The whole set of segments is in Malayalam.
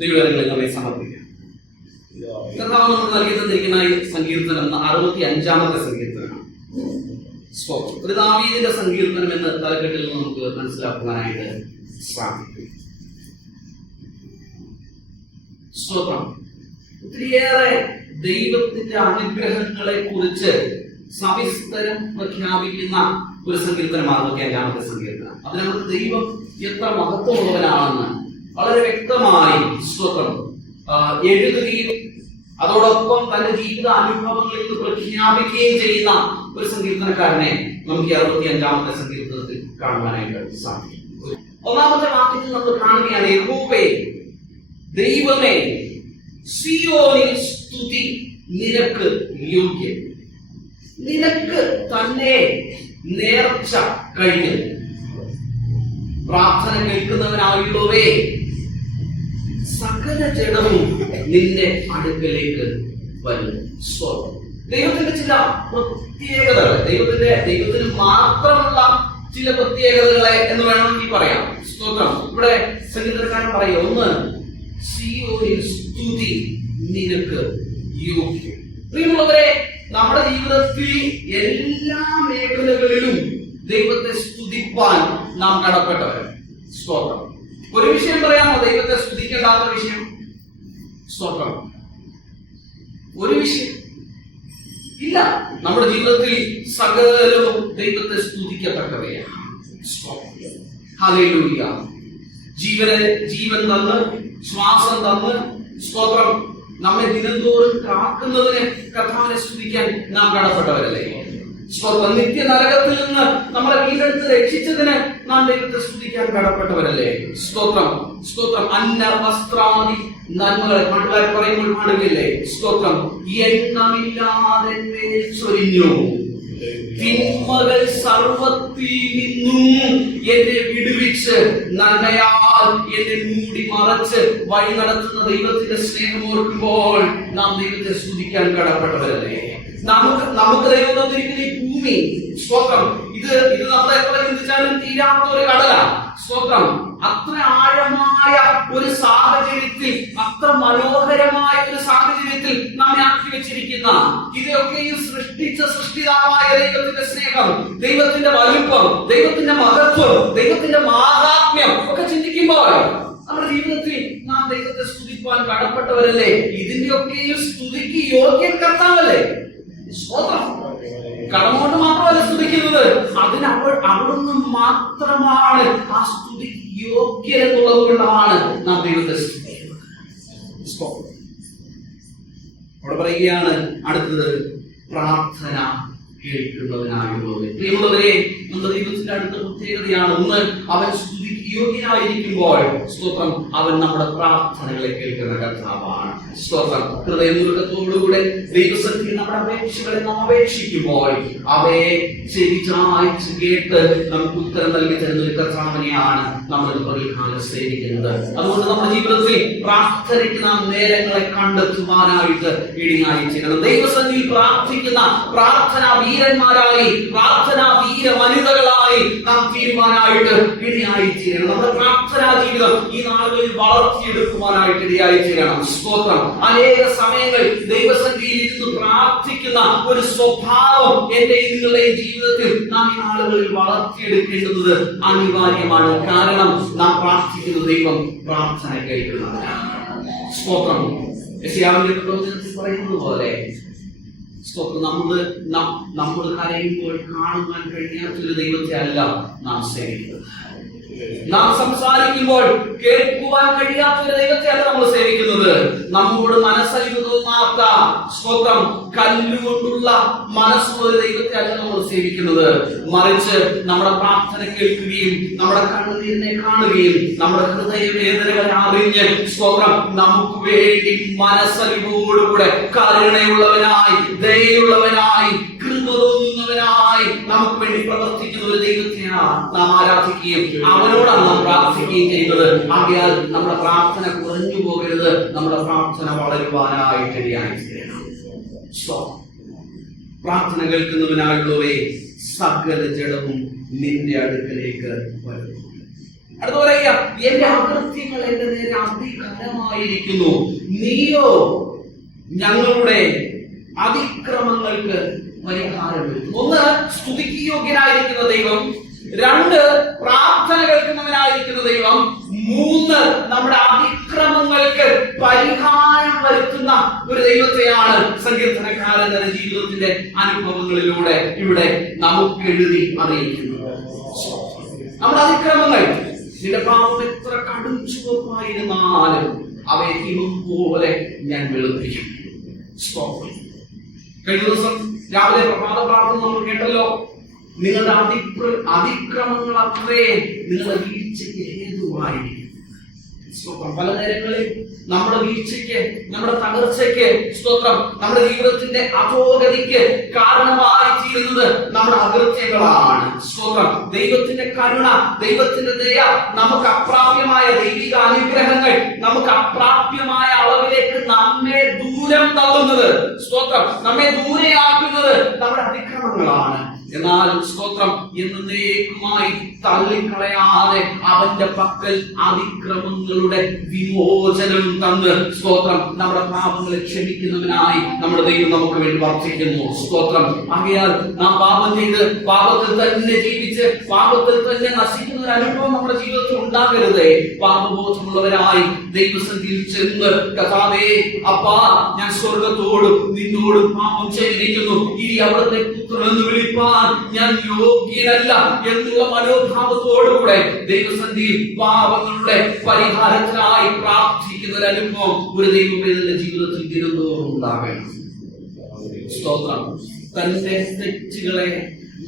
ദൈവങ്ങളിൽ നമ്മെ സമർപ്പിക്കാം. കർത്താവ് നമുക്ക് നൽകി തന്നിരിക്കുന്ന ഈ സങ്കീർത്തനം 65-ാമത്തെ സങ്കീർത്തനമാണ്. ഒരു ദാവീദിന്റെ സങ്കീർത്തനം എന്ന തലക്കെട്ടിൽ നിന്ന് നമുക്ക് മനസ്സിലാക്കുവാനായിട്ട് സാധിക്കും. സ്തോത്രം. ഒത്തിരിയേറെ ദൈവത്തിന്റെ അനുഗ്രഹങ്ങളെ കുറിച്ച് സവിസ്തരം പ്രഖ്യാപിക്കുന്ന ഒരു സങ്കീർത്തനമാണ് 65-ാമത്തെ സങ്കീർത്തനം. അതിനകത്ത് ദൈവം എത്ര മഹത്വമുള്ളവനാണെന്ന് വളരെ വ്യക്തമായി സ്തോത്രം എഴുതുകയും അതോടൊപ്പം തന്റെ ജീവിത അനുഭവങ്ങളിൽ നിന്ന് പ്രഖ്യാപിക്കുകയും ചെയ്യുന്ന ഒരു സങ്കീർത്തനക്കാരനെ നമുക്ക് 65-ാമത്തെ സങ്കീർത്തനത്തിൽ കാണുവാനായിട്ട് സാധിക്കും. 1-ാമത്തെ വാക്യത്തിൽ നമ്മൾ കാണുകയാണ്, യഹോവേ ദൈവമേ സിയോനിൽ സ്തുതി നിനക്ക് യോഗ്യം, നിനക്ക് തന്നെ നേർച്ച കഴിഞ്ഞു. പ്രാർത്ഥന കേൾക്കുന്നവനായുള്ളവേ സകല ജഡവും നിന്റെ അടുക്കലേക്ക് വരുന്നു. ദൈവത്തിന്റെ ചില പ്രത്യേകതകൾ, ദൈവത്തിന് മാത്രമുള്ള ചില പ്രത്യേകതകളെ എന്ന് വേണമെങ്കിൽ പറയാം. സ്തോത്രം. ഇവിടെ സംഗീതക്കാരൻ പറയുക, ഒന്ന്, സിയോനിൽ സ്തുതി നിനക്ക് യോഗ്യം. പ്രിയമുള്ളവരെ, നമ്മുടെ ജീവിതത്തിൽ എല്ലാ മേഖലകളിലും ദൈവത്തെ സ്തുതിപ്പാൻ നാം കടപ്പെട്ടവരാണ്. സ്തോത്രം. ഒരു വിഷയം പറയാമോ ദൈവത്തെ സ്തുതിക്കേണ്ടാത്ത വിഷയം? സ്തോത്രം. ഒരു വിഷയം ഇല്ല. നമ്മുടെ ജീവിതത്തിൽ സകലവും ദൈവത്തെ സ്തുതിക്കത്തക്കവയാണ്. ഹല്ലേലൂയ. ജീവൻ തന്ന്, ശ്വാസം തന്ന്, സ്തോത്രം, നമ്മെ ദിനംതോറും കാക്കുന്നതിന് കർത്താവിനെ സ്തുതിക്കാൻ നാം കടപ്പെട്ടവരല്ലേ? സ്തോത്രം. നിത്യ നരകത്തിൽ നിന്ന് നമ്മളെ വീണ്ടെടുത്ത് രക്ഷിച്ചതിന് നാം ദൈവത്തെ സ്തുതിക്കാൻ കടപ്പെട്ടവരല്ലേ? സ്തോത്രം. സ്തോത്രം. അന്ന വസ്ത്രാദി നന്മകൾ പാട്ടുകാർ പറയുമ്പോൾ പാടുകയില്ലേ? സ്തോത്രം. എണ്ണമില്ലാതെ ചൊരിഞ്ഞു, തിന്മകൾ സർവത്തിൽ നിന്നും എന്നെ വിടുവിച്ച് നന്മയാൽ എന്നെ മൂടി മറച്ച് വഴി നടത്തുന്ന ദൈവത്തിന്റെ സ്നേഹം ഓർക്കുമ്പോൾ നാം ദൈവത്തെ സ്തുതിക്കാൻ കടപ്പെട്ടവരല്ലേ? നമുക്ക് ദൈവം തന്നിരിക്കുന്ന ഈ ഭൂമി, സ്തോത്രം, ഇത് നമ്മൾ എത്ര ചിന്തിച്ചാലും തീരാത്ത ഒരു കടലാണ്. സ്തോത്രം. അത്ര ആഴമായ ഒരു സാഹചര്യത്തിൽ, അത്ര മനോഹരമായ ഒരു സാഹചര്യത്തിൽ നമ്മെ ആക്കി വെച്ചിരിക്കുന്ന, ഇതൊക്കെയും സൃഷ്ടിച്ച സൃഷ്ടിതാവായ ദൈവത്തിന്റെ സ്നേഹം, ദൈവത്തിന്റെ വലുപ്പം, ദൈവത്തിന്റെ മഹത്വം, ദൈവത്തിന്റെ മാഹാത്മ്യം ഒക്കെ ചിന്തിക്കുമ്പോൾ നമ്മുടെ ജീവിതത്തിൽ നാം ദൈവത്തെ സ്തുതിപ്പാൻ കടപ്പെട്ടവരല്ലേ? ഇതിന്റെയൊക്കെയും സ്തുതിക്ക് യോഗ്യൻ കർത്താവല്ലേ? സ്തോത്രം. കടമോട്ട് മാത്രമല്ല സ്തുതിക്കുന്നത്, അവിടുന്ന് മാത്രമാണ് ആ സ്തുതി യോഗ്യതയുള്ളത് കൊണ്ടാണ് നാം ദൈവത്തെ സ്തുതിക്കുന്നത്. അവിടെ പറയുകയാണ് അടുത്തത്, പ്രാർത്ഥന കേൾക്കുന്നവനായുള്ളവരെ. പ്രിയമുള്ളവരെ, നമ്മുടെ ദൈവത്തിന്റെ അടുത്ത പ്രത്യേകതയാണ്, ഒന്ന്, അവൻ സ്തുതിക്ക് യോഗ്യനായിരിക്കുമ്പോൾ സ്തോത്രം, അവൻ നമ്മുടെ പ്രാർത്ഥനകളെ കേൾക്കുന്ന കർത്താവാണ്. സ്തോത്രം. ഹൃദയമുരുക്കത്തോടുകൂടെ ദൈവസന്നിധിയിൽ നമ്മുടെ അപേക്ഷകളെ നാം അപേക്ഷിക്കുമ്പോൾ അവയെ ചെവിചായ്ച്ച് കേട്ട് നമുക്ക് ഉത്തരം നൽകി തരുന്ന ഒരു കർത്താവിനെയാണ് നമ്മൾ പകൽക്കാലം സേവിക്കുന്നത്. അതുകൊണ്ട് നമ്മുടെ ജീവിതത്തിൽ പ്രാർത്ഥനയ്ക്ക് നാം നേരങ്ങളെ കണ്ടെത്തുവാനായിട്ട് ഇടയായി ചെയ്യണം. ദൈവസന്നിധിയിൽ പ്രാർത്ഥിക്കുന്ന പ്രാർത്ഥനാ വീരന്മാരായി, പ്രാർത്ഥനാ വീര വനിതകളായി നാം തീരുമാനമായിട്ട് ഇടയായി ചെയ്യണം. നമ്മുടെ പ്രാർത്ഥനാ ജീവിതം ഈ നാളുകളിൽ വളർത്തിയെടുക്കുവാനായിട്ട് ഇടയായി ചെയ്യണം. സ്തോത്രം. അനേക സമയങ്ങൾ ദൈവസന്നിധിയിൽ ഇരുന്ന് പ്രാർത്ഥിക്കുന്ന ഒരു സ്വഭാവം എന്റെ നിങ്ങളുടെയും ജീവിതത്തിൽ നാം ഈ നാളുകളിൽ വളർത്തിയെടുക്കേണ്ടത് അനിവാര്യമാണ്. കാരണം നാം പ്രാർത്ഥിക്കുന്ന ദൈവം പ്രാർത്ഥന കേൾക്കുന്നവരാണ്. സ്തോത്രം. യെശയ്യാവിന്റെ പ്രവചനത്തിൽ പറയുന്നത് പോലെ സ്തോത്രം, നമ്മൾ കരയുമ്പോൾ കാണുവാൻ കഴിയാത്തൊരു ദൈവത്തെ അല്ല നാം സേവിക്കുന്നത്. നാം സംസാരിക്കുമ്പോൾ കേൾക്കുവാൻ കഴിയാത്തൊരു ദൈവത്തെ അല്ല നമ്മൾ സേവിക്കുന്നത്. നമ്മോട് മനസ്സലിവ് തോന്നാത്ത, സ്തോത്രം, കല്ലുകൊണ്ടുള്ള മനസ്സുള്ള ദൈവത്തെ അല്ല നമ്മൾ സേവിക്കുന്നത്. മറിച്ച് നമ്മുടെ പ്രാർത്ഥന കേൾക്കുകയും നമ്മുടെ കണ്ണുനീരിനെ കാണുകയും നമ്മുടെ ഹൃദയവേദനകളെ അറിഞ്ഞ്, സ്തോത്രം, നമുക്ക് വേണ്ടി മനസ്സലിവോടുകൂടെ കരുണയുള്ളവനായി, ദയയുള്ളവനായി, കൃപ തോന്നുന്നവനായി നമുക്ക് വേണ്ടി പ്രവർത്തിക്കുന്ന ഒരു ദൈവത്തെയാണ് നാം ആരാധിക്കുകയും അവനോടാണ് നാം പ്രാർത്ഥിക്കുകയും ചെയ്യുന്നത്. ആകയാൽ നമ്മുടെ പ്രാർത്ഥന കുറഞ്ഞു പോകരുത്, നമ്മുടെ പ്രാർത്ഥന വളരുവാനായിട്ട് ഇടയായി തീരണം. പ്രാർത്ഥന കേൾക്കുന്നവനായുള്ളവേ സകല ജഡവും നിന്റെ അടുക്കലേക്ക് വരുന്നു. അടുത്ത പറയുക, എന്റെ അകൃത്യങ്ങൾ എന്റെ നേരെ അതികരമായിരിക്കുന്നു. നീയോ ഞങ്ങളുടെ അതിക്രമങ്ങൾക്ക് പരിഹാരം വരുത്തുന്നു. ഒന്ന്, സ്തുതിക്ക് യോഗ്യനായിരിക്കുന്ന ദൈവം. രണ്ട്, പ്രാർത്ഥന കേൾക്കുന്നവനായിരിക്കുന്ന ദൈവം. മൂന്ന്, നമ്മുടെ അതിക്രമങ്ങൾക്ക് പരിഹാരം വരുത്തുന്ന ഒരു ദൈവത്തെയാണ് സങ്കീർത്തനക്കാരൻ തന്റെ ജീവിതത്തിന്റെ അനുഭവങ്ങളിലൂടെ ഇവിടെ നമുക്ക് എഴുതി അറിയിക്കുന്നത്. നമ്മുടെ അതിക്രമങ്ങൾ, നിന്റെ പാപം എത്ര കടും ചുവപ്പായിരുന്നാലും അവയെ ഹിമം പോലെ ഞാൻ വെളുപ്പിക്കും. കഴിഞ്ഞ ദിവസം രാവിലെ പ്രഭാത പ്രാർത്ഥന നമ്മൾ കേട്ടല്ലോ. നിങ്ങളുടെ അതിക്രമങ്ങൾ അത്രേ നിങ്ങളുടെ വീഴ്ചയ്ക്ക് ഹേതുവായിരിക്കും. പല നേരങ്ങളിൽ നമ്മുടെ വീഴ്ചയ്ക്ക്, നമ്മുടെ തകർച്ചയ്ക്ക്, സ്തോത്രം, നമ്മുടെ ജീവിതത്തിന്റെ അധോഗതിക്ക് കാരണമായി തീരുന്നത് നമ്മുടെ അകൃത്യങ്ങളാണ്. സ്തോത്രം, ദൈവത്തിന്റെ കരുണ, ദൈവത്തിന്റെ ദയ, നമുക്ക് അപ്രാപ്യമായ ദൈവിക അനുഗ്രഹങ്ങൾ നമുക്ക് അപ്രാപ്യമായ അളവിലേക്ക് നമ്മെ ദൂരം തള്ളുന്നത്, സ്തോത്രം, നമ്മെ ദൂരെയാക്കുന്നത് നമ്മുടെ അതിക്രമങ്ങളാണ്. എന്നാൽ സ്തോത്രം, എന്നേക്കുമായി തള്ളിക്കളയാതെ അവന്റെ പക്കൽ അതിക്രമങ്ങളുടെ വിമോചനം തന്ന്, സ്തോത്രം, നമ്മുടെ പാപങ്ങളെ ക്ഷമിക്കുന്നവനായി നമ്മുടെ ദൈവം നമുക്ക് വേണ്ടി വർത്തിക്കുന്നു. സ്തോത്രം. ആകയാൽ നാം പാപം ചെയ്ത് പാപത്തിൽ തന്നെ ജീവിച്ച് പാപത്തിൽ തന്നെ നശിക്കുന്ന ഒരു അനുഭവം നമ്മുടെ ജീവിതത്തിൽ ഉണ്ടാകരുതേ. പാപബോധമുള്ളവരായി ദൈവസന്നിധിയിൽ ചെന്ന്, കർത്താവേ, അപ്പാ, ഞാൻ സ്വർഗത്തോടും നിന്നോടും പാപം ചെയ്തിരിക്കുന്നു, ഇനി അവിടുത്തെ പുത്രനെന്ന് വിളിപ്പാൻ ഞാൻ യോഗ്യനല്ല എന്നുള്ള മനോഭാവത്തോടുകൂടെ ദൈവസന്നിധിയിൽ പാപങ്ങളുടെ പരിഹാരത്തിനായി പ്രാർത്ഥിക്കുന്ന ഒരു അനുഭവം ഒരു ദൈവത്തിന്റെ ജീവിതത്തിൽ ദിനംതോറും ഉണ്ടാകണം. സ്തോത്രം. തന്റെ തെറ്റുകളെ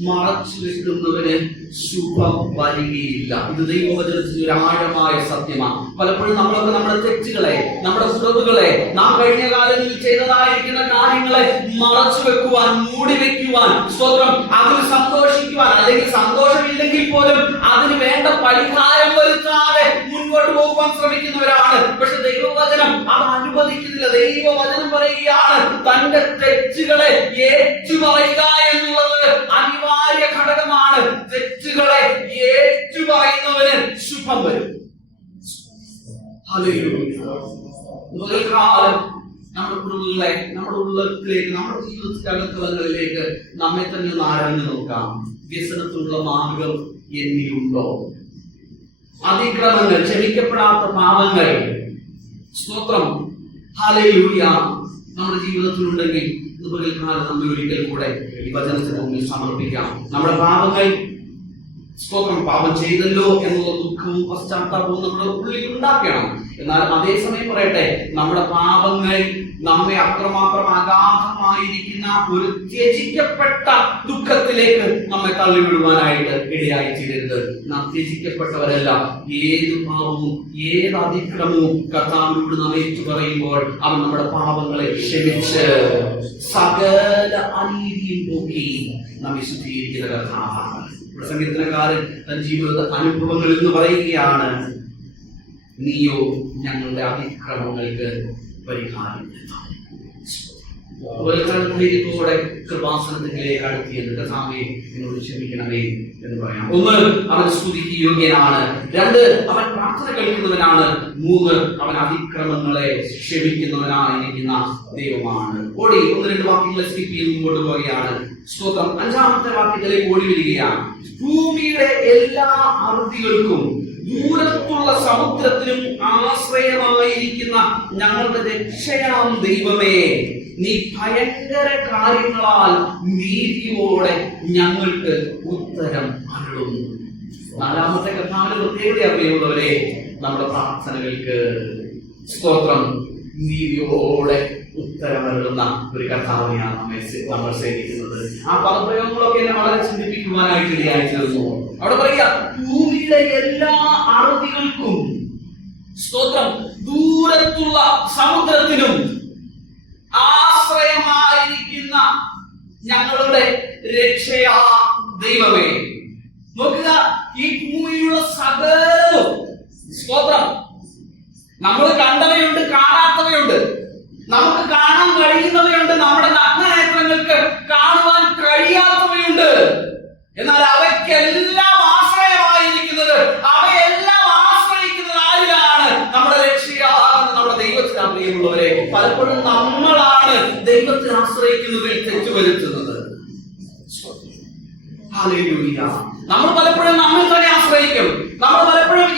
മറച്ചു വെക്കുന്നവന് ശുഭം വരികയില്ല. ഇത് ദൈവവചനത്തിന്റെ ഒരു ആഴമായ സത്യമാണ്. പലപ്പോഴും നമ്മളൊക്കെ നമ്മുടെ തെറ്റുകളെ, നമ്മുടെ കുറവുകളെ, നാം കഴിഞ്ഞ കാലങ്ങളിൽ ചെയ്തതായിരിക്കുന്ന കാര്യങ്ങളെ മറച്ചു വെക്കുവാൻ, മൂടി വെക്കുവാൻ, സ്തോത്രം, അതിൽ സന്തോഷിക്കുവാൻ, അല്ലെങ്കിൽ സന്തോഷമില്ലെങ്കിൽ പോലും അതിന് വേണ്ട പരിഹാരം വരുത്താതെ മുൻപോട്ട് പോകുവാൻ ശ്രമിക്കുന്നവരാണ്. പക്ഷെ ദൈവവചനം അത് അനുവദിക്കുന്നില്ല. ദൈവവചനം പറയുകയാണ്, തന്റെ തെറ്റുകളെ ഏറ്റുപറയുക എന്നുള്ളത് അനിവാര്യ ഘടകമാണ്. തെറ്റുകളെ ഏറ്റുപറയുന്നവന് ശുഭം വരും. നമ്മുടെ കുറവുകളെ നമ്മുടെ ഉള്ളത്തിലേക്ക്, നമ്മുടെ ജീവിതത്തിന്റെ അകത്തളങ്ങളിലേക്ക് നമ്മെ തന്നെ ഒന്ന് ആരാഞ്ഞു നോക്കാം. വ്യസനത്തിലുള്ള മാർഗം എന്നിലുണ്ടോ? അതിക്രമങ്ങൾ, ക്ഷമിക്കപ്പെടാത്ത പാപങ്ങൾ, സ്തോത്രം, ഹല്ലേലൂയ, നമ്മുടെ ജീവിതത്തിലുണ്ടെങ്കിൽ പകൽക്കാലം നമ്മൾ ഒരിക്കൽ കൂടെ ഈ വചനത്തിന് മുന്നിൽ സമർപ്പിക്കാം. നമ്മുടെ പാപങ്ങൾ, സ്തോത്രം, പാപം ചെയ്തല്ലോ എന്നുള്ള ദുഃഖവും പശ്ചാത്താപവും നമ്മുടെ ഉള്ളിൽ ഉണ്ടാക്കണം. എന്നാൽ അതേസമയം പറയട്ടെ, നമ്മുടെ പാപങ്ങൾ നമ്മെ അത്രമാത്രം അഗാധമായിരിക്കുന്ന ഒരു ത്യജിക്കപ്പെട്ട ദുഃഖത്തിലേക്ക് നമ്മെ തള്ളിവിടുവാനായിട്ട് ഇടയായി തീരരുത്. നാം ത്യജിക്കപ്പെട്ടവരല്ല. ഏത് പാപവും ഏത് അതിക്രമവും കർത്താവിനോട് നാം ഏറ്റു പറയുമ്പോൾ അവൻ നമ്മുടെ പാപങ്ങളെ ക്ഷമിച്ച് സകല അനീതിയും പോക്കി നമ്മെ ശുദ്ധീകരിക്കുന്ന കർത്താവാണ്. സങ്കീർത്തനക്കാരൻ തന്റെ ജീവിത അനുഭവങ്ങളിൽ നിന്ന് പറയുകയാണ്, നീയോ ഞങ്ങളുടെ അതിക്രമങ്ങൾക്ക് പരിഹാരം ധൈര്യത്തോടെ കൃപാസനത്തിലേക്ക് അടുത്തിയത് കർത്താവേ എന്നോട് ക്ഷമിക്കണമേ എന്ന് പറയാം. ഒന്ന്, അവൻ സ്തുതിക്ക് യോഗ്യനാണ്. രണ്ട്, അവൻ പ്രാർത്ഥന കേൾക്കുന്നവനാണ്. മൂന്ന്, അവൻ അതിക്രമങ്ങളെ ക്ഷമിക്കുന്നവനായിരിക്കുന്ന ദൈവമാണ്. ഓടി ഒന്ന് രണ്ട് വാക്യങ്ങളെ സ്കിപ്പ് ചെയ്ത് മുമ്പോട്ട് പോവുകയാണ്. സ്തോത്രം. അഞ്ചാമത്തെ വാക്യത്തിലേക്ക് ഓടി വരികയാണ്. ഭൂമിയുടെ എല്ലാ അറുതികൾക്കും ദൂരത്തുള്ള സമുദ്രത്തിനും ആശ്രയമായിരിക്കുന്ന ഞങ്ങളുടെ രക്ഷയാം ദൈവമേ, നീ ഭയങ്കര കാര്യങ്ങളാൽ നീതിയോടെ ഞങ്ങൾക്ക് ഉത്തരം അരുളുന്നു. നാലാമത്തെ കർത്താവിന്റെ പ്രത്യേകത അറിയുന്നവരെ, നമ്മുടെ പ്രാർത്ഥനകൾക്ക് സ്തോത്രം നീതിയോടെ ഉത്തരമരുളുന്ന ഒരു കർത്താവിനെയാണ് നമ്മൾ സേവിക്കുന്നത്. ആ പദപ്രയോഗങ്ങളൊക്കെ എന്നെ വളരെ ചിന്തിപ്പിക്കുവാനായിട്ട് ഇടയായിത്തീർന്നു. അവിടെ പറയുക, ഭൂമിയുടെ എല്ലാ അറുതികൾക്കും, സ്തോത്രം, ദൂരത്തുള്ള സമുദ്രത്തിനും ആശ്രയമായിരിക്കുന്ന ഞങ്ങളുടെ രക്ഷയാ ദൈവമേ. നോക്കുക, ഈ ഭൂമിയിലുള്ള സകലവും, സ്തോത്രം, നമ്മൾ കണ്ടവയുണ്ട്, കാണാത്തവയുണ്ട്, നമുക്ക് കാണാൻ കഴിയുന്നവയുണ്ട്, നമ്മുടെ നഗ്നനേത്രങ്ങൾക്ക് കാണുവാൻ കഴിയാത്തവയുണ്ട്. എന്നാൽ അവയ്ക്കെല്ലാം ആശ്രയമായിരിക്കുന്നത്, അവയെല്ലാം ആശ്രയിക്കുന്നത് ആരിലാണ്? നമ്മുടെ രക്ഷ ആശ്രയിക്കുന്നതിൽ തെറ്റുവരുത്തുന്നത്? ഹല്ലേലൂയ. നമ്മൾ പലപ്പോഴും നമ്മിൽ തന്നെ ആശ്രയിക്കും. നമ്മൾ പലപ്പോഴും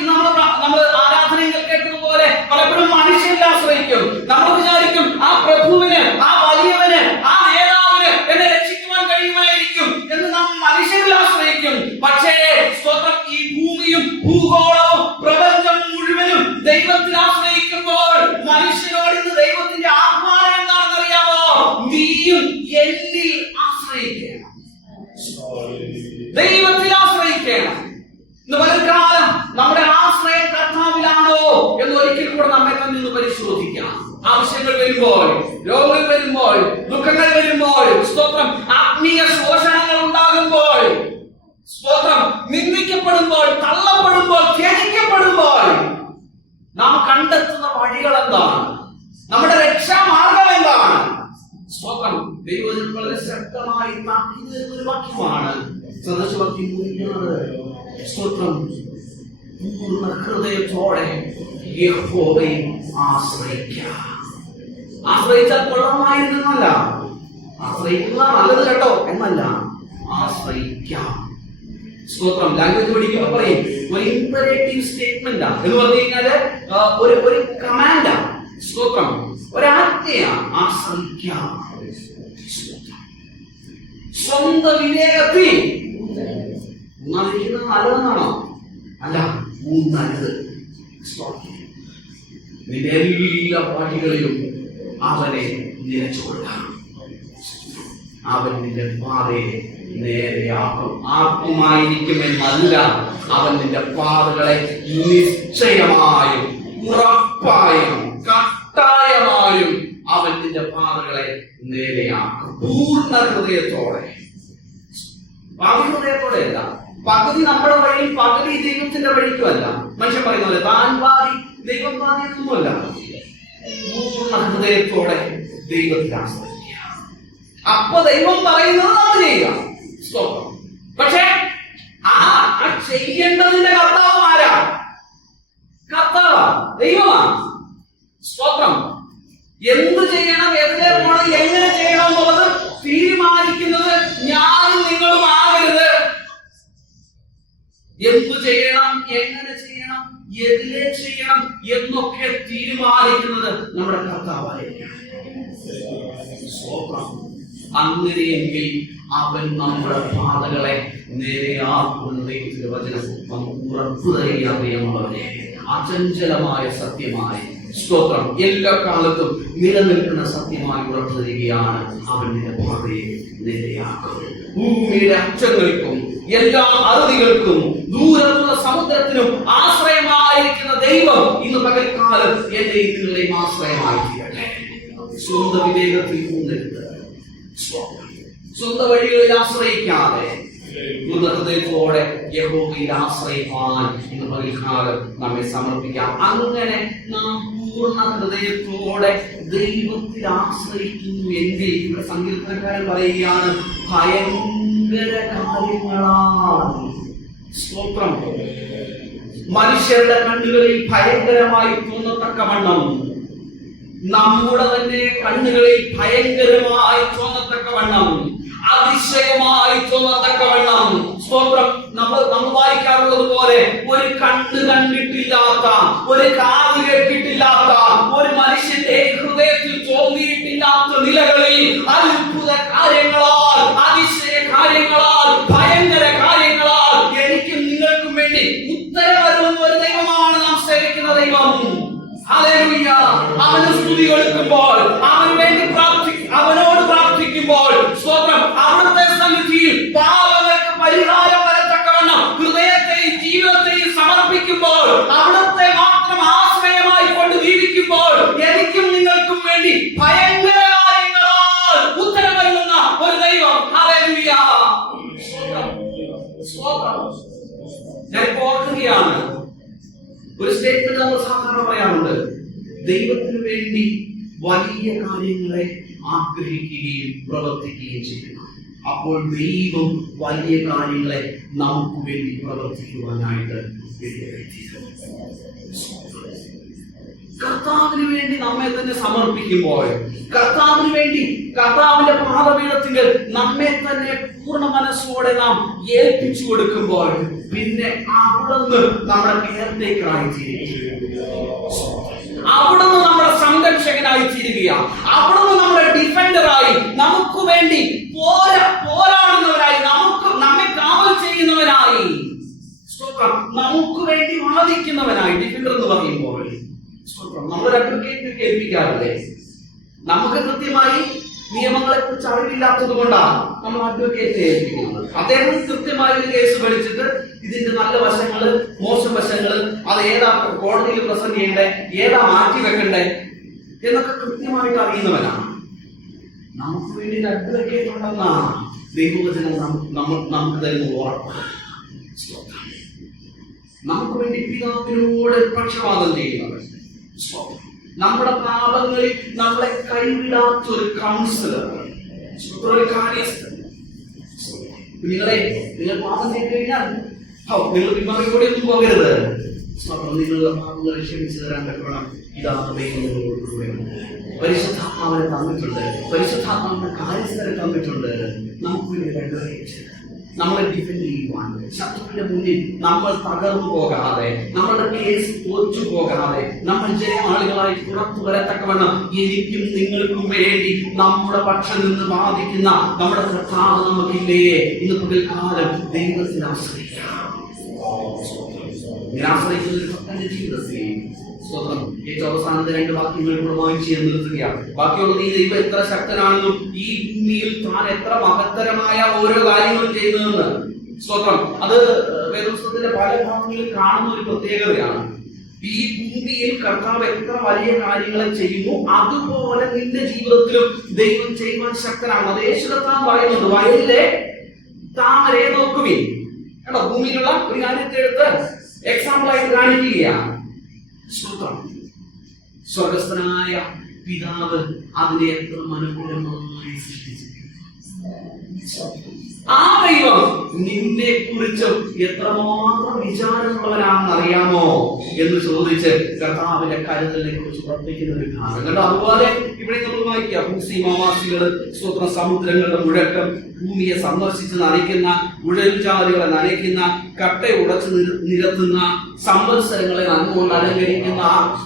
നമ്മൾ ആരാധനയിൽ കേട്ടതുപോലെ പലപ്പോഴും മനുഷ്യരിൽ ആശ്രയിക്കും. നമ്മൾ വിചാരിക്കും ആ പ്രഭുവിന്, ആ വലിയവന്, ആ നേതാവിന് എന്നെ രക്ഷിക്കുവാൻ കഴിയുമായിരിക്കും എന്ന് നാം മനുഷ്യരിൽ ആശ്രയിക്കും. പക്ഷേ സ്വന്തം ഈ ഭൂമിയും ഭൂഗോളവും പ്രപഞ്ചം മുഴുവനും ദൈവത്തിൽ ആശ്രയിക്കുമ്പോൾ മനുഷ്യനോട് ഇന്ന് ദൈവത്തിന്റെ ആഹ്വാനം എന്താണെന്ന് അറിയാമോ? നീയും എന്നിൽ ആശ്രയിക്കണം, ദൈവത്തിൽ ആശ്രയിക്കണം. ഇന്ന് പലകാലം നമ്മുടെ ആശ്രയം കർത്താവിലാണോ എന്ന് ഒരിക്കൽ കൂടെ നമ്മെ തന്നെ ഒന്ന് പരിശോധിക്കാം. ആവശ്യങ്ങൾ വരുമ്പോൾ, രോഗങ്ങൾ വരുമ്പോൾ, ദുഃഖങ്ങൾ വരുമ്പോൾ, സ്തോത്രം, ആത്മീയ ശോഷണങ്ങൾ ഉണ്ടാകുമ്പോൾ, സ്തോത്രം, നിന്ദിക്കപ്പെടുമ്പോൾ, തള്ളപ്പെടുമ്പോൾ, ത്യജിക്കപ്പെടുമ്പോൾ നാം കണ്ടെത്തുന്ന വഴികൾ എന്താണ്? നമ്മുടെ രക്ഷാമാർഗം എന്താണ്? സ്തോത്രം, ദൈവത്തിൽ വളരെ ശക്തമായി താക്കീത് ഒരു വാക്യമാണ്. സദസ്യവാക്യം 36. സ്തോത്രം, പൂർണ്ണ ഹൃദയത്തോടെ യഹോവയെ ആശ്രയിക്കാം. ആശ്രയിച്ചാൽ കൊള്ളാമായിരുന്നല്ല, ആശ്രയിക്കുക നല്ലത് കേട്ടോ എന്നല്ല, ആശ്രയിക്കാം. സ്തോത്രം, ലാംഗ്വേജ് പഠിക്കുമ്പോൾ പറയും ഒരു ഇംപെറേറ്റീവ് സ്റ്റേറ്റ്മെന്റ് എന്ന് പറഞ്ഞു കഴിഞ്ഞാല് ഒരു കമാൻഡാ. സ്തോത്രം, ഒരാജ്ഞയാണ്, ആശ്രയിക്കാം. സ്വന്തം വിവേകത്തിൽ ഊന്നാതിരിക്കുന്നത് നല്ലതെന്നാണോ? അല്ല, ഊന്നരുത്. നിന്റെ എല്ലാ വഴികളിലും അവനെ നിലച്ചുകൊള്ളാം. അവൻ നിന്റെ പാതയെ നേരെയാക്കും. ആർക്കുമായിരിക്കുമെന്നല്ല, അവൻ നിന്റെ പാതകളെ നിശ്ചയമായും ഉറപ്പായും കട്ടായമായും അവൻ നിന്റെ പാതകളെ നേരെയാക്കും. പൂർണ്ണ ഹൃദയത്തോടെ. പകുതി ഹൃദയത്തോടെയല്ല, പകുതി നമ്മുടെ വഴിയും പകുതി ദൈവത്തിന്റെ വഴിക്കുമല്ല. മനുഷ്യൻ പറയുന്ന പോലെ താൻ പാതി ദൈവം പാതി എന്നൊന്നുമല്ല. പൂർണ്ണ ഹൃദയത്തോടെ ദൈവത്തിൽ ആശ്രയിക്കുക. അപ്പൊ ദൈവം പറയുന്നത് നമ്മൾ ചെയ്യുക. സ്തോത്രം. പക്ഷെ ആ ചെയ്യേണ്ടതിന്റെ കർത്താവ് ആരാ? കർത്താവാ, ദൈവമാണ്. സ്തോത്രം. എന്ത് ചെയ്യണം, എതിരെ പോകണം, എങ്ങനെ ചെയ്യണം എന്നുള്ളത് തീരുമാനിക്കുന്നത് ഞാനും നിങ്ങളും ആകരുത്. എന്തു ചെയ്യണം, എങ്ങനെ ചെയ്യണം, എതിരെ ചെയ്യണം എന്നൊക്കെ തീരുമാനിക്കുന്നത് നമ്മുടെ കർത്താവായിരിക്കും. അങ്ങനെയെങ്കിൽ അവൻ നമ്മുടെ പാതകളെ നേരെയാക്കുന്ന ദൈവത്തിന്റെ വചനം നമുക്ക് ഉറപ്പു തരികയാണ്. അചഞ്ചലമായ സത്യമായി, സ്തോത്രം, എല്ലാ കാലത്തും നിലനിൽക്കുന്ന സത്യമായി ഉറപ്പു തരികയാണ്. അവൻ നിന്റെ പാതയെ നേരെയാക്കും. ഭൂമിയുടെ അറ്റങ്ങൾക്കും എല്ലാ അറുതികൾക്കും ദൂരത്തുള്ള സമുദ്രത്തിനും ആശ്രയമായിരിക്കുന്ന ദൈവം ഇന്ന് പകൽക്കാലം എന്നെയും നിങ്ങളെയും ആശ്രയമായി തീരട്ടെ. സ്വന്തം വിവേകത്തിൽ ഊന്നരുത്, സ്വന്തം വഴികളിൽ ആശ്രയിക്കാതെ ഹൃദയത്തോടെ യഹോവയിൽ ആശ്രയിക്കാൻ ഇന്ന് പകൽക്കാലം നമ്മെ സമർപ്പിക്കാം. അങ്ങനെ നാം പൂർണ്ണ ഹൃദയത്തോടെ ദൈവത്തിൽ ആശ്രയിക്കുന്നു എങ്കിൽ ഇവിടെ സങ്കീർത്തനക്കാരൻ പറയുകയാണ്, ഭയങ്കര കാര്യങ്ങളാണ്. സ്തോത്രം. മനുഷ്യരുടെ കണ്ണുകളിൽ ഭയങ്കരമായി തോന്നത്തക്കവണ്ണം, നമ്മുടെ തന്നെ കണ്ണുകളിൽ ഭയങ്കരമായി തോന്നത്തക്കവണ്ണം, അതിശയമായി തോന്നത്തക്കവണ്ണം, സ്തോത്രം, നമ്മൾ വായിക്കാറുള്ളത് പോലെ ഒരു കണ്ണ് കണ്ടിട്ടില്ലാത്ത, ഒരു കാത് കേട്ടിട്ടില്ലാത്ത, ഒരു മനുഷ്യന്റെ ഹൃദയത്തിൽ തോന്നിയിട്ടില്ലാത്ത നിലകളിൽ അത്ഭുത കാര്യങ്ങളാൽ, അതിശയ കാര്യങ്ങളാൽ, ഭയങ്കര കാര്യങ്ങളാൽ എനിക്കും നിങ്ങൾക്കും വേണ്ടി ഉത്തരവരുന്ന ഒരു ദൈവമാണ് നാം സേവിക്കുന്ന ദൈവം. ഹല്ലേലൂയ. അവന് സ്തുതി കൊടുക്കുമ്പോൾ, അവന് വേണ്ടി അവനോട് പ്രാർത്ഥിക്കുമ്പോൾ, സ്തോത്രം, അവിടുത്തെ സന്നിധിയിൽ പാപങ്ങൾക്ക് പരിഹാരം വരത്തക്കവണ്ണം ഹൃദയത്തെയും ജീവിതത്തെയും സമർപ്പിക്കുമ്പോൾ, അവിടുത്തെ മാത്രം ആശ്രയമായി കൊണ്ട് ജീവിക്കുമ്പോൾ എനിക്കും നിങ്ങൾക്കും വേണ്ടി ഭയങ്കര കാര്യങ്ങളാൽ ഉത്തരവരുന്ന ഒരു ദൈവം. ഹല്ലേലൂയ. ഞാൻ ഓർക്കുകയാണ്, ഒരു സ്റ്റേറ്റ്മെന്റ് നമ്മൾ സാധാരണ പറയാറുണ്ട്, ദൈവത്തിന് വേണ്ടി വലിയ കാര്യങ്ങളെ ആഗ്രഹിക്കുകയും പ്രവർത്തിക്കുകയും ചെയ്യുന്നു. അപ്പോൾ ദൈവം വലിയ കാര്യങ്ങളെ നമുക്ക് വേണ്ടി പ്രവർത്തിക്കുവാനായിട്ട് കർത്താവ് കർത്താവിന് വേണ്ടി നമ്മെ തന്നെ സമർപ്പിക്കുമ്പോൾ, കർത്താവിന് വേണ്ടി കർത്താവിന്റെ പാദപീഠത്തിൽ നമ്മെ തന്നെ പൂർണ്ണ മനസ്സോടെ നാം ഏൽപ്പിച്ചു കൊടുക്കുമ്പോൾ, പിന്നെ അവിടുന്ന് നമ്മുടെ കെയർടേക്കറായി തീരുക, അവിടുന്ന് നമ്മുടെ സംരക്ഷകനായി തീരുക, അവിടുന്ന് നമ്മുടെ ഡിഫൻഡറായി, നമുക്ക് വേണ്ടി പോരാടുന്നവരായി, നമ്മെ കാവൽ ചെയ്യുന്നവരായി, നമുക്ക് വേണ്ടി വാദിക്കുന്നവനായി. ഡിഫൻഡർ എന്ന് പറയുമ്പോൾ നമ്മളൊരു അഡ്വക്കേറ്റിനെ കേൾപ്പിക്കാറില്ലേ? നമുക്ക് കൃത്യമായി നിയമങ്ങളെ കുറിച്ച് അറിവില്ലാത്തത് കൊണ്ടാണ് നമ്മൾ അഡ്വക്കേറ്റിനെ ഏൽപ്പിക്കുന്നത്. അദ്ദേഹം കൃത്യമായി ഒരു കേസ് പഠിച്ചിട്ട് ഇതിന്റെ നല്ല വശങ്ങള്, മോശം വശങ്ങള്, അത് ഏതാ കോടതിയിൽ പ്രസന്റ് ചെയ്യണ്ടേ, ഏതാ മാറ്റി വെക്കണ്ടേ എന്നൊക്കെ കൃത്യമായിട്ട് അറിയുന്നവനാണ്. നമുക്ക് വേണ്ടി അഡ്വക്കേറ്റ് ഉണ്ടെന്നാണ് ദൈവവചനം നമുക്ക് തരുന്ന ഉറപ്പ്. നമുക്ക് വേണ്ടി പിതാവിനോട് പക്ഷപാതം ചെയ്യുന്നവൻ, നമ്മുടെ പാപങ്ങളിൽ നമ്മളെ കൈവിടാത്തൊരു കൗൺസിലർ, ഒരു കാര്യസ്ഥൻ. നിങ്ങൾ പാപം ചെയ്ത് കഴിഞ്ഞാൽ നിങ്ങൾ പിന്മാറിക്കൂടെ ഒന്നും പോകരുത്. നിങ്ങളുടെ പാപങ്ങളെ ക്ഷമിച്ചു തരാൻ പറ്റണം. ഇതാണ് ദൈവങ്ങളോട് കൂടെ. പരിശുദ്ധാത്മാവിനെ തന്നിട്ടുണ്ട്, പരിശുദ്ധാത്മാവിന്റെ കാര്യസ്ഥരെ തന്നിട്ടുണ്ട്. നമുക്ക് വേണ്ടി നമ്മളെ ഡിഫെൻഡ് ചെയ്യുവാൻ, ശത്രുവിന്റെ മുന്നിൽ നമ്മൾ തകർന്നു പോകാതെ, നമ്മളുടെ കേസ് തോറ്റു പോകാതെ, നമ്മൾ ജയാളികളായി പുറത്തു വരത്തക്കവണ്ണം എനിക്കും നിങ്ങൾക്കും വേണ്ടി നമ്മുടെ പക്ഷം നിന്ന് വാദിക്കുന്ന നമ്മുടെ കർത്താവ് നമുക്കില്ലേ? ഇന്ന് പകൽക്കാലം ദൈവത്തിൽ ആശ്രയിക്കാം. ആശ്രയിക്കുന്ന ഒരു ഭക്തന്റെ ജീവിതത്തിൽ സ്വന്തം ഏറ്റവും അവസാനത്തെ 2 വാക്യങ്ങൾ കൂടെ വായിച്ച് നിർത്തുകയാണ്. ബാക്കിയുള്ളത് ഈ ദൈവം എത്ര ശക്തനാണെന്നും ഈ ഭൂമിയിൽ താൻ എത്ര മഹത്തരമായ ഓരോ കാര്യങ്ങളും ചെയ്യുന്നതെന്ന് സ്വന്തം അത് വേദപുസ്തകത്തിന്റെ പല ഭാഗങ്ങളിൽ കാണുന്ന ഒരു പ്രത്യേകതയാണ്. ഈ ഭൂമിയിൽ കർത്താവ് എത്ര വലിയ കാര്യങ്ങളെ ചെയ്യുന്നു, അതുപോലെ നിന്റെ ജീവിതത്തിലും ദൈവം ചെയ്യുവാൻ ശക്തനാണ്. അത് യേശു കർത്താവ് പറയുന്നുണ്ട്, വയലിലെ താമരയെ നോക്കുവിൻ. കേട്ടോ, ഭൂമിയിലുള്ള ഒരു കാര്യത്തെ എടുത്ത് എക്സാമ്പിൾ ആയിട്ട് കാണിക്കുകയാണ്. സ്വർഗസ്ഥനായ പിതാവ് അതിനെ എത്ര മനോഹരമായി സൃഷ്ടിച്ചിരിക്കുന്നു. ആ ദൈവം നിന്നെ കുറിച്ച് എത്രമാത്രം വിചാരമുള്ളവനാണെന്ന് അറിയാമോ എന്ന് ചോദിച്ച് കർത്താവിന്റെ കരുതലിനെ കുറിച്ച് വർദ്ധിക്കുന്ന ഒരു ഭാഗം കണ്ടോ. അതുപോലെ ഇവിടെ നമ്മൾ വായിക്കുക, ഭൂസീമാവാസികള് സ്വന്തം സമുദ്രങ്ങളുടെ മുഴക്കം, ഭൂമിയെ സന്ദർശിച്ച് നനയ്ക്കുന്ന, ഉഴൽചാലുകളെ നനയ്ക്കുന്ന, കട്ടയുടച്ച് നിരത്തുന്ന, സംവത്സരങ്ങളെ നന്മകൊണ്ട് അലങ്കരിക്കുന്ന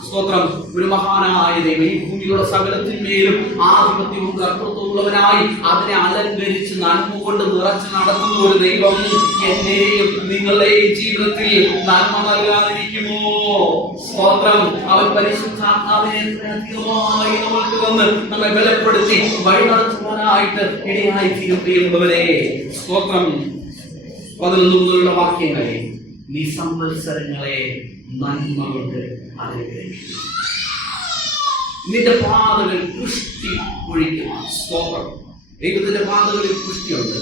സ്തോത്രം ഒരു മഹാനായ ദൈവം. ഈ ഭൂമിയുടെ സകലത്തിന്മേലും ആധിപത്യവും കർത്തൃത്വമുള്ളവനായി അതിനെ അലങ്കരിച്ച് നന്മ കൊണ്ട് നിറച്ച് നടത്തുന്ന ഒരു ദൈവം എന്റെയും നിങ്ങളുടെയും ജീവിതത്തിൽ നന്മ നൽകാതിരിക്കുമോ? സ്തോത്രം. അവൻ പരിശുദ്ധാത്മാവിനെ അധികമായി നമ്മൾക്ക് വന്ന് നമ്മെ ബലപ്പെടുത്തി വഴി നടത്തുവാനായിട്ട് ഇടയായി തീരുന്നവരെ സ്തോത്രം. 11 മുതലുള്ള വാക്യങ്ങളെ നീ സംവത്സരങ്ങളെ നന്മ കൊണ്ട് അലങ്കരിക്കുന്നു, നിന്റെ പാതകൾ പുഷ്ടി ഒഴിക്കുന്നു. സ്തോത്രം. ദൈവത്തിന്റെ പാതകളിൽ പുഷ്ടിയുണ്ട്.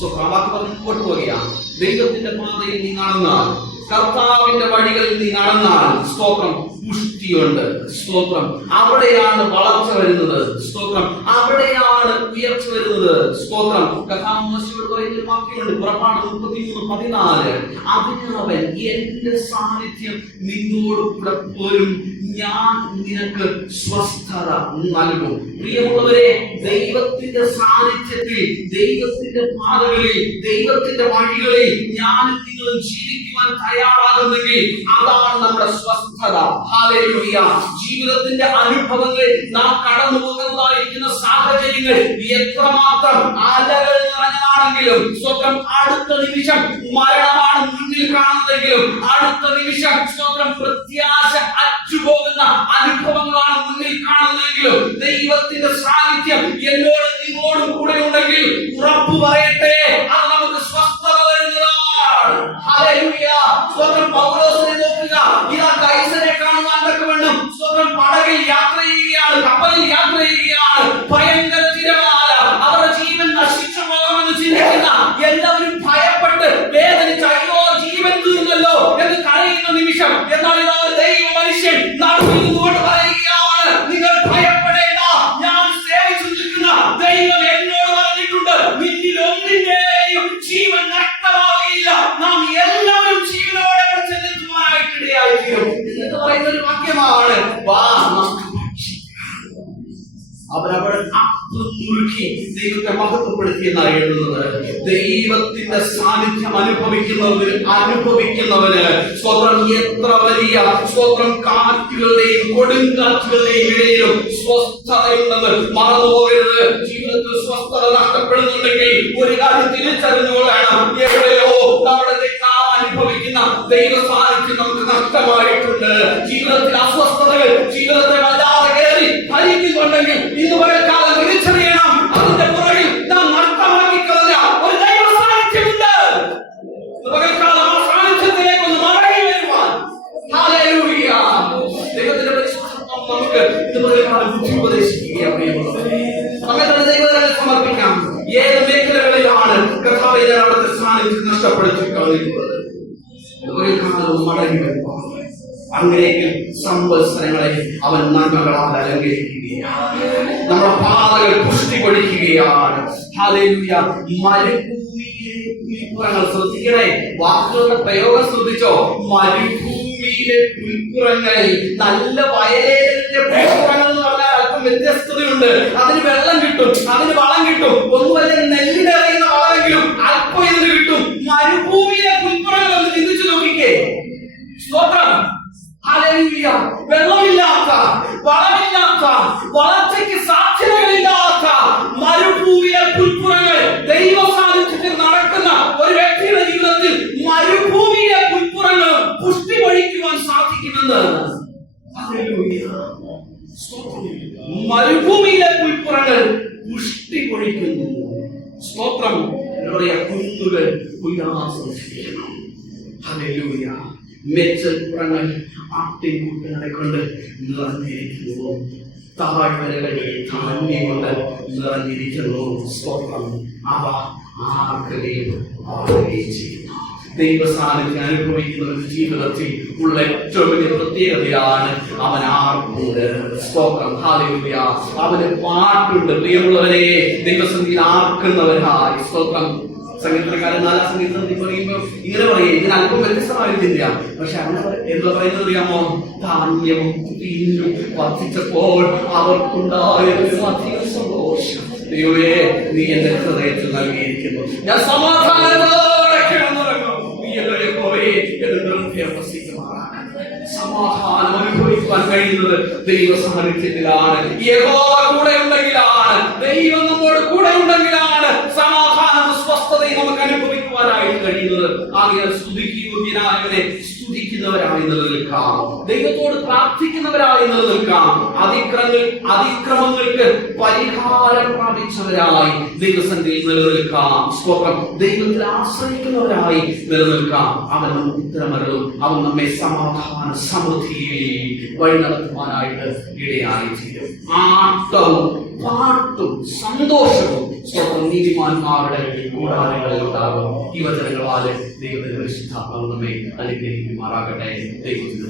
മുമ്പോട്ട് പോകുകയാണ്. ദൈവത്തിന്റെ പാതയിൽ നീ നടന്നാൽ, കർത്താവിന്റെ വഴികളിൽ നീ നടന്നാൽ സ്തോത്രം പുഷ്ടിയുണ്ട്. സ്തോത്രം. അവിടെയാണ് വളർച്ച വരുന്നത്. സ്തോത്രം. അവിടെയാണ് ഉയർച്ച വരുന്നത്. സ്തോത്രം. കർത്താവ് മോശയോട് പറയുന്ന വാക്യമുണ്ട്, പുറപ്പാട് 33:14. അതിനവൻ എന്റെ സാന്നിധ്യം നിന്നോട് കൂടെ പോരും, ഞാൻ നിനക്ക് സ്വസ്ഥത നൽകും. പ്രിയമുള്ളവരെ, ദൈവത്തിന്റെ സാന്നിധ്യത്തിൽ, ദൈവത്തിന്റെ പാതകളിൽ, ദൈവത്തിന്റെ വഴികളിൽ ഞാനും നിങ്ങളും ജീവിക്കുവാൻ തയ്യാറാകുന്നെങ്കിൽ അതാണ് നമ്മുടെ സ്വസ്ഥത. ഹല്ലേലൂയ. ജീവിതത്തിന്റെ അനുഭവങ്ങൾ, നാം കടന്നു പോകുന്നതായിരിക്കുന്ന സാഹചര്യങ്ങൾ എത്രമാത്രം അലകൾ നിറഞ്ഞതാണെങ്കിലും സ്വന്തം അടുത്ത നിമിഷം മരണമാണ് മുന്നിൽ കാണുന്നതെങ്കിലും അടുത്ത നിമിഷം സ്വന്തം പ്രത്യാശ അറ്റുപോകുന്ന അനുഭവങ്ങളാണ് മുന്നിൽ കാണുന്നതെങ്കിലും ദൈവത്തിന്റെ സാന്നിധ്യം എന്നോട് നിങ്ങളോടും കൂടെ ഉണ്ടെങ്കിൽ ഉറപ്പു പറയട്ടെ, അത് നമുക്ക് സ്വസ്ഥത വരുന്നതാണ്. ഹല്ലേലൂയ. സ്വന്തം പൗലോസിനെ നോക്കുക, ഇതാ കൈസരെ കാണുവാൻ തക്കവണ്ണം സ്വന്തം പടകിൽ യാത്ര ചെയ്യുകയാണ്, കപ്പലിൽ യാത്ര ചെയ്യുകയാണ്. ഭയങ്കര തിരമാല, അവരുടെ ജീവൻ നശിച്ചു പോകാമെന്ന് ചിന്തിക്കുന്ന എല്ലാവരും ഭയപ്പെട്ട് വേദനിച്ച് അയ്യോ ജീവൻ തീർന്നല്ലോ എന്ന് കരയുന്ന നിമിഷം, എന്നാൽ ഇതാ ഒരു ദൈവ മനുഷ്യൻ നടുവിൽ നിന്നുകൊണ്ട് പറയുകയാണ്, നിങ്ങൾ ഭയപ്പെടേണ്ട, ഞാൻ സേവിച്ചു നിൽക്കുന്ന ദൈവം എന്നോട് പറഞ്ഞിട്ടുണ്ട്, നിന്നിൽ ഒന്നിന്റെയും ജീവൻ നഷ്ടമാവുകയില്ല, നാം എല്ലാവരും ജീവനോടെ ചെന്നെത്തുവാനായിട്ട് ഇടയായിത്തീരും എന്ന് പറയുന്ന ഒരു വാക്യമാണ്. അവരവിടെ മുറുക്കി ദൈവത്തെ മഹത്വപ്പെടുത്തി എന്നാണ് എഴുതുന്നത്. ദൈവത്തിന്റെ സാന്നിധ്യം അനുഭവിക്കുന്നവന് സ്വതന്ത്രം എത്ര വലിയ സ്വതന്ത്രം കാറ്റുകളുടെയും കൊടുങ്കാറ്റുകളുടെയും ഇടയിലും സ്വസ്ഥതയുണ്ടെന്ന് മറന്നു പോകരുത്. ജീവിതത്തിൽ സ്വസ്ഥത നഷ്ടപ്പെടുന്നുണ്ടെങ്കിൽ ഒരു കാര്യം തിരിച്ചറിഞ്ഞുകൊള്ളണം, എവിടെയോ നമ്മുടെ അനുഭവിക്കുന്ന ദൈവ സാന്നിധ്യം നമുക്ക് നഷ്ടമായിട്ടുണ്ട്. ജീവിതത്തിൽ അസ്വസ്ഥതകൾ ജീവിതത്തെ വല്ലാതെ കയറി ഭരിക്കുന്നുണ്ടെങ്കിൽ ഇന്ന് പകൽക്കാലം തിരിച്ചറിയണം, അതിന്റെ പുറകിൽ നാം നഷ്ടമാക്കിക്കളഞ്ഞ ഒരു ദൈവ സാന്നിധ്യമുണ്ട്. പകൽക്കാലം ആ സാന്നിധ്യത്തിലേക്ക് ഒന്ന് മടങ്ങി വരുവാൻ ഹല്ലേലൂയ. ദൈവത്തിന്റെ പരിശുദ്ധാത്മാവ് നമുക്ക് ഇന്ന് പകൽക്കാലം ബുദ്ധി ഉപദേശിക്കുകയാണ്. നമ്മെ തന്നെ ദൈവത്തിൽ സമർപ്പിക്കാം. ഏത് മേഖലകളിലാണ് കർത്താവേ അവിടുത്തെ സാന്നിധ്യം നഷ്ടപ്പെടുത്തി കളയുന്നത്? മടങ്ങി വരുവാൻ അങ്ങനെയെങ്കിൽ സംവത്സരങ്ങളെ അവൻ നന്മകളാൽ അലങ്കരിക്കുകയാണ്. നമ്മുടെ പാതകൾ പുഷ്ടി കൊടിക്കുകയാണ്. ഹല്ലേലൂയ. മരുഭൂമിയിലെ പുൽപ്പുറങ്ങൾ, ശ്രദ്ധിക്കണേ, വാക്കുകളുടെ പ്രയോഗം ശ്രദ്ധിച്ചോ. മരുഭൂമിയിലെ പുൽപ്പുറങ്ങൾ, നല്ല വയലേലിന്റെ പുൽപ്പുറങ്ങൾ എന്ന് പറഞ്ഞാൽ അല്പം വ്യത്യസ്തതയുണ്ട്. അതിന് വെള്ളം കിട്ടും, അതിന് വളം കിട്ടും. ഒന്നുമല്ല നെല്ലിനറിയുന്ന വളമെങ്കിലും അല്പം ഇതിന് കിട്ടും. മരുഭൂമിയിലെ പുൽപ്പുറങ്ങൾ ഒന്ന് ചിന്തിച്ചു നോക്കിക്കേ. സ്തോത്രം. ഹല്ലേലൂയ. വെള്ളമില്ലാത്ത, വളമില്ലാത്ത, വളർച്ചയ്ക്ക് സാധ്യതകളില്ലാത്ത മരുഭൂമിയിലെ പുൽപ്പുറങ്ങൾ ദൈവ സാന്നിധ്യത്തിൽ നടക്കുന്ന ഒരു വ്യക്തിയുടെ ജീവിതത്തിൽ മരുഭൂമിയിലെ പുൽപ്പുറങ്ങൾ പുഷ്ടി പൊഴിക്കുവാൻ സാധിക്കുമെന്ന്. ഹല്ലേലൂയ. മരുഭൂമിയിലെ പുൽപ്പുറങ്ങൾ പുഷ്ടി പൊഴിക്കുന്നു. സ്തോത്രം. കുന്നുകൾ ഉല്ലാസിക്കണം. ഹല്ലേലൂയ. മെച്ചൽപ്പുറങ്ങൾ ആട്ടിൻകൂട്ടങ്ങളെ കൊണ്ട് നിറഞ്ഞിരിക്കുന്നു. താഴ്വരകൾ ധാന്യം കൊണ്ട് നിറഞ്ഞിരിക്കുന്നു. സ്തോത്രം. അവ ആർക്കുകയും ചെയ്യുന്നു. ദൈവ സാന്നിധ്യം അനുഭവിക്കുന്നവരുടെ ജീവിതത്തിൽ ഉള്ള ഏറ്റവും വലിയ പ്രത്യേകതയാണ് അവൻ ആർക്കുന്നത്. സ്തോത്രം. ഹല്ലേലൂയ. അവന് പാട്ടുണ്ട്. പ്രിയമുള്ളവരെ, ദൈവസന്നിധിയിൽ ആർക്കുന്നവരായി. സ്തോത്രം. സംഗീതക്കാരൻ 4 സംഗീതത്തിൽ പറയുമ്പോൾ ഇങ്ങനെ പറയും, ഇതിന് അല്പം വ്യത്യസ്തമായ ചിന്തയാണ്. പക്ഷെ അങ്ങനെ എന്താ പറയുന്നത് അറിയാമോ? ധാന്യവും തീരും വർദ്ധിച്ചപ്പോൾ അവർക്കുണ്ടായ അധികം സന്തോഷം. ദൈവമേ, നീ എന്റെ ഹൃദയത്തിൽ നൽകിയിരിക്കുന്നു. ഞാൻ സമാധാനത്തോടെ കിടന്നുറങ്ങും. നീ എന്നെ പോയി സമാധാനം അനുഭവിക്കാൻ കഴിയുന്നത് ദൈവ സാന്നിധ്യത്തിലാണ്. യഹോവ കൂടെ ഉണ്ടെങ്കിലാണ്, ദൈവം നമ്മോട് കൂടെ ഉണ്ടെങ്കിലാണ് സമാധാനവും സ്വസ്ഥതയും നമുക്ക് അനുഭവിക്കുവാനായിട്ട് കഴിയുന്നത്. ആകയാൽ സ്തുതിക്കുയോഗ്യനായവനെ സ്തുതിക്കുന്നവരായി നിലനിൽക്കാം, ദൈവത്തോട് പ്രാർത്ഥിക്കുന്നവരായി നിലനിൽക്കാം, അതിക്രമങ്ങൾക്ക് പരിഹാരം പ്രാപിച്ചവരായി ദൈവസന്നിധിയിൽ നിലനിൽക്കാം. സ്തോത്രം. ദൈവത്തിൽ ആശ്രയിക്കുന്നവരായി നിലനിൽക്കാം. അവൻ നമുക്ക് ഉത്തരമരുളും. അവൻ നമ്മെ സമാധാന സമൃദ്ധിയിൽ വഴി നടത്തുവാനായിട്ട് ഇടയായി തീരും. ആട്ടവും പാട്ടും സന്തോഷവും സ്വന്തം നീതിമാന്മാരുടെ കൂടാരങ്ങളിൽ ഉണ്ടാകും. ഈ വചനങ്ങളാല് ദൈവത്തിന്റെ പരിശുദ്ധാത്മാവ് നമ്മെ അനുഗ്രഹിക്കുമാറാകട്ടെ. ദൈവത്തിന്